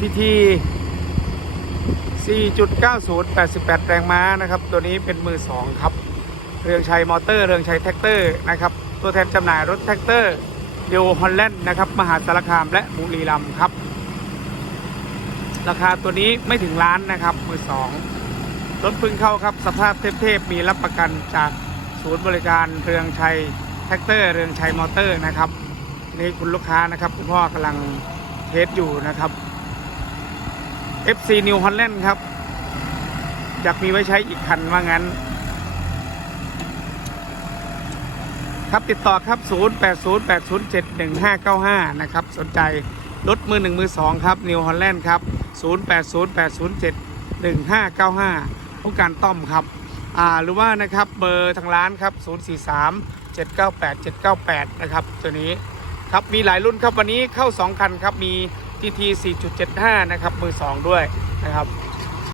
ทีที4.90 88 แรงม้านะครับ ตัวนี้เป็นมือ 2 ครับ เรืองชัยมอเตอร์ เรืองชัยแท็กเตอร์นะครับ ตัวแทนจำหน่ายรถแท็กเตอร์เดโอฮอลแลนด์นะครับ มหาสารคามและบุรีรัมย์ครับ ราคาตัวนี้ไม่ถึงล้านนะครับ มือ 2 รถพึ่งเข้าครับ สภาพเทพๆมีรับประกันจากศูนย์บริการเรืองชัยแท็กเตอร์ เรืองชัยมอเตอร์นะครับ นี่คุณลูกค้านะครับ คุณพ่อกำลังเทสอยู่นะครับ FC New Holland ครับอยากมีไว้ใช้อีกคันว่างั้น ครับติดต่อครับ 0808071595 นะครับ สนใจรถมือหนึ่งมือสองครับ New Holland ครับ 0808071595ผู้การต้อมครับ อ่าหรือว่านะครับเบอร์ทางร้านครับ 043 798 798 นะครับ ตัวนี้ครับมีหลายรุ่นครับวันนี้เข้า 2 คันครับมี TT 4.75 นะครับมือ 2 ด้วยนะครับ